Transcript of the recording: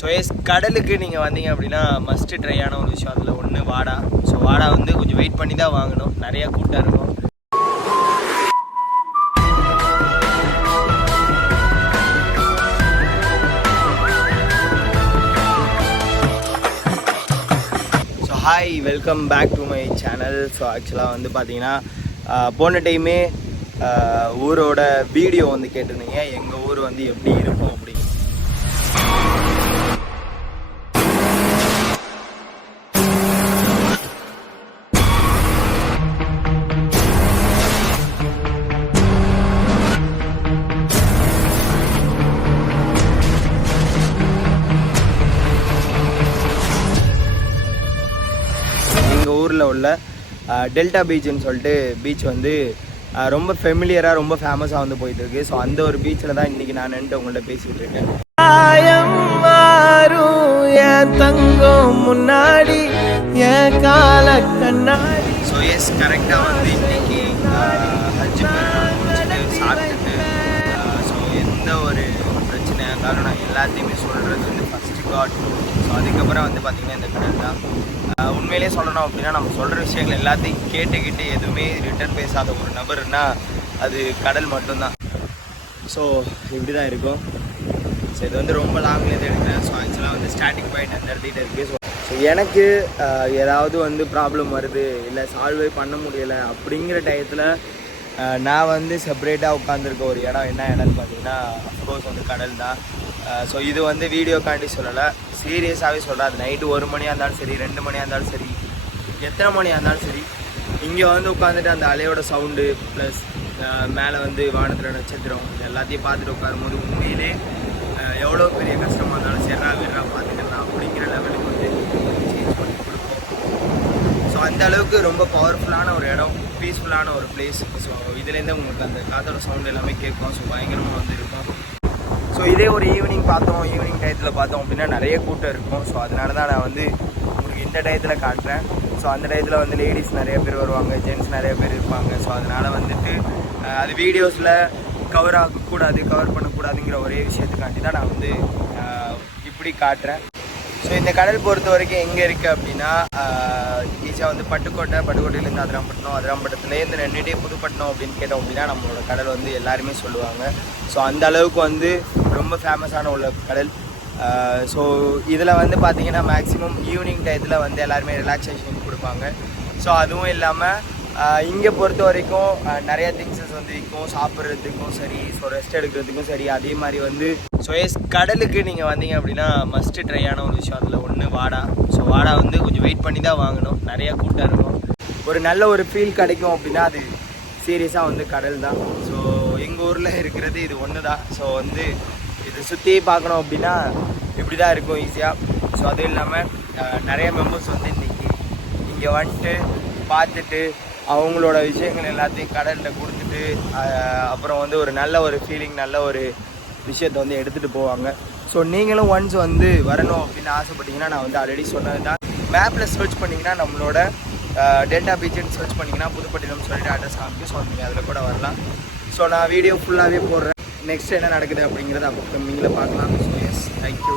So S கடலுக்கு நீங்கள் வந்தீங்க அப்படின்னா மஸ்ட்டு ட்ரையான ஒரு விஷயம் அதில் ஒன்று வாடா. ஸோ வாடா வந்து கொஞ்சம் வெயிட் பண்ணி தான் வாங்கணும், நிறையா கூட்டம் இருக்கும். So hi, welcome back to my channel. So ஆக்சுவலாக வந்து பார்த்தீங்கன்னா போன டைமே ஊரோட வீடியோ வந்து கேட்டிருந்தீங்க, எங்கள் ஊர் வந்து எப்படி இருக்கும் அப்படின்னு. எங்கள் ஊரில் உள்ள டெல்டா பீச்சுன்னு சொல்லிட்டு பீச் வந்து ரொம்ப ஃபெமிலியராக ரொம்ப ஃபேமஸாக வந்து போயிட்டுருக்கு. ஸோ அந்த ஒரு பீச்சில் தான் இன்றைக்கி நான் நின்று உங்கள்கிட்ட பேசிகிட்டு இருக்கேன். என் தங்கம் முன்னாடி என் கால கண்ணாடி. ஸோ எஸ், கரெக்டாக வந்து இன்றைக்கி ஹஜ் முடிச்சுட்டு சாப்பிட்டுட்டு ஸோ எந்த ஒரு பிரச்சனையாக இருந்தாலும் நான் எல்லாத்தையுமே சொல்கிறது வந்து ஃபஸ்ட்டு காட். ஸோ அதுக்கப்புறம் வந்து பார்த்திங்கன்னா இந்த கடல் தான். உண்மையிலே சொல்லணும் அப்படின்னா நம்ம சொல்கிற விஷயங்கள் எல்லாத்தையும் கேட்டுக்கிட்டு எதுவுமே ரிட்டர்ன் பேசாத ஒரு நபர்னா அது கடல் மட்டும்தான். ஸோ இப்படி தான் இருக்கும். ஸோ இது வந்து ரொம்ப லாங்லேருந்து எடுக்கிறேன். ஸோ ஆக்சுவலாக வந்து ஸ்டார்டிங் பாயிண்ட் அந்த இடத்துக்கிட்ட இருக்குது. ஸோ எனக்கு ஏதாவது வந்து ப்ராப்ளம் வருது இல்லை சால்வே பண்ண முடியலை அப்படிங்கிற டயத்தில் நான் வந்து செப்பரேட்டாக உட்காந்துருக்க ஒரு இடம் என்ன இடம்னு பார்த்தீங்கன்னா அஃப்கோர்ஸ் வந்து கடல் தான். ஸோ இது வந்து வீடியோக்காண்டி சொல்லலை, சீரியஸாகவே சொல்கிறேன். அது நைட்டு 1 மணியாக இருந்தாலும் சரி, 2 மணியாக இருந்தாலும் சரி, எத்தனை மணியாக இருந்தாலும் சரி, இங்கே வந்து உட்காந்துட்டு அந்த அலையோட சவுண்டு ப்ளஸ் மேலே வந்து வானத்தில் நட்சத்திரம் எல்லாத்தையும் பார்த்துட்டு உட்காரும்போது உண்மையிலே எவ்வளோ பெரிய கஷ்டமாக இருந்தாலும் சரிரா விடுறா பார்த்துக்கலாம் அப்படிங்கிற லெவலுக்கு வந்து சேஞ்ச் பண்ணி கொடுப்போம். ஸோ அந்த அளவுக்கு ரொம்ப பவர்ஃபுல்லான ஒரு இடம், பீஸ்ஃபுல்லான ஒரு பிளேஸ். ஸோ இதுலேருந்து உங்களுக்கு அந்த காற்றோட சவுண்டு எல்லாமே கேட்கும். ஸோ பயங்கரமாக வந்து இருக்கும். ஸோ இதே ஒரு ஈவினிங் டயத்தில் பார்த்தோம் அப்படின்னா நிறைய கூட்டம் இருக்கும். ஸோ அதனால தான் நான் வந்து உங்களுக்கு இந்த டயத்தில் காட்டுறேன். ஸோ அந்த டயத்தில் வந்து லேடிஸ் நிறைய பேர் வருவாங்க, ஜென்ட்ஸ் நிறைய பேர் இருப்பாங்க. ஸோ அதனால் வந்துட்டு அது வீடியோஸில் கவர் பண்ணக்கூடாதுங்கிற ஒரே விஷயத்துக்காண்டி தான் நான் வந்து இப்படி காட்டுறேன். ஸோ இந்த கடல் பொறுத்த வரைக்கும் எங்கே இருக்குது அப்படின்னா ஈஸியாக வந்து பட்டுக்கோட்டையிலேருந்து அதிராம்பட்டினத்துலேருந்து நின்றுட்டே புதுப்பட்டினம் அப்படின்னு கேட்டோம் அப்படின்னா நம்மளோட கடல் வந்து எல்லாருமே சொல்லுவாங்க. ஸோ அந்த அளவுக்கு வந்து ரொம்ப ஃபேமஸான உள்ள கடல். ஸோ இதில் வந்து பார்த்திங்கன்னா மேக்ஸிமம் ஈவினிங் டயத்தில் வந்து எல்லாருமே ரிலாக்ஸேஷன் கொடுப்பாங்க. ஸோ அதுவும் இல்லாமல் இங்கே பொறுத்த வரைக்கும் நிறையா திங்ஸஸ் வந்து விற்கும், சாப்பிட்றதுக்கும் சரி, ஸோ ரெஸ்ட் எடுக்கிறதுக்கும் சரி. அதே மாதிரி வந்து ஸோ எஸ் கடலுக்கு நீங்கள் வந்தீங்க அப்படின்னா மஸ்ட்டு ட்ரையான ஒரு விஷயம் அதில் ஒன்று வாடா. ஸோ வாடா வந்து கொஞ்சம் வெயிட் பண்ணி தான் வாங்கணும், நிறையா கூட்டம் இருக்கும். ஒரு நல்ல ஒரு ஃபீல் கிடைக்கும் அப்படின்னா அது சீரியஸாக வந்து கடல் தான். ஸோ எங்கள் ஊரில் இருக்கிறது இது ஒன்று தான். ஸோ வந்து இதை சுற்றி பார்க்கணும் அப்படின்னா இப்படி தான் இருக்கும் ஈஸியாக. ஸோ அதுவும் இல்லாமல் நிறைய மெம்பர்ஸ் வந்து இன்றைக்கி இங்கே வந்துட்டு பார்த்துட்டு அவங்களோட விஷயங்கள் எல்லாத்தையும் கடலில் கொடுத்துட்டு அப்புறம் வந்து ஒரு நல்ல ஒரு ஃபீலிங், நல்ல ஒரு விஷயத்தை வந்து எடுத்துகிட்டு போவாங்க. ஸோ நீங்களும் ஒன்ஸ் வந்து வரணும் அப்படின்னு ஆசைப்பட்டீங்கன்னா நான் வந்து ஆல்ரெடி சொன்னது தான், மேப்பில் சர்ச் பண்ணிங்கன்னா நம்மளோட டெல்டா பீச்சுன்னு சர்ச் பண்ணிங்கன்னா புதுப்பட்டினம் சொல்லிட்டு அட்ரஸ் காமிக்கும். ஸோ நீங்கள் அதில் கூட வரலாம். ஸோ நான் வீடியோ ஃபுல்லாகவே போடுறேன். நெக்ஸ்ட் என்ன நடக்குது அப்படிங்கிறத அப்கமிங்கில் பார்க்கலாம். So yes, thank you.